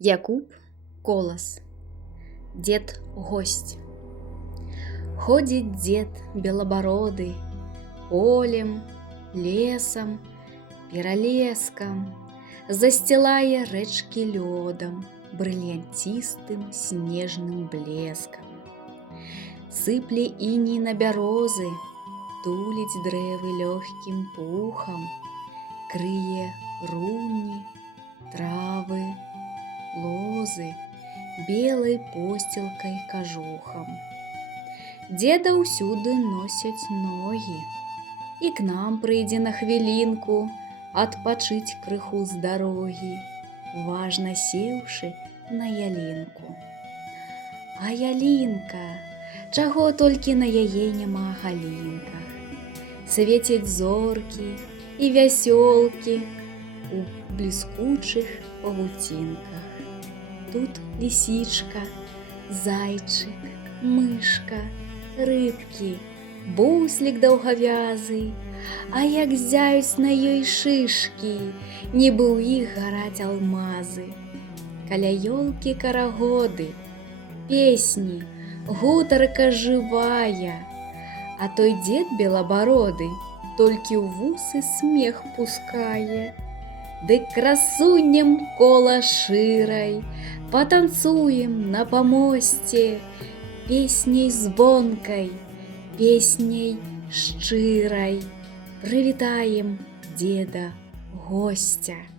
Якуб Колас. Дед-гость. Ходит дед белобородый полем, лесом, перолеском, застилая речки лёдом, бриллиантистым снежным блеском. Сыпле иней на бярозы, тулить древы легким пухом, крые руни, травы, лозы белой постілкой кажухам. Деда ўсюды носяць ногі, і к нам прыйдзе на хвілінку адпачыць крыху з дарогі, важна сеўшы на ялінку. А ялінка, чаго толькі на яе няма галінках. Свецяць зоркі і вясёлкі у бліскучых павуцінках. Тут лисичка, зайчик, мышка, рыбки, буслік даўгавязы, а як зяюць на ёй шишкі, нібы ў іх гараць алмазы. Каля ёлкі карагоды, песні, гутарка жывая, а той дед белабароды толькі ў вусы смех пускае. Дык красунем кола шырай, патанцуем на памосце, песняй звонкай, песняй шчырай, прывітаем деда гостя.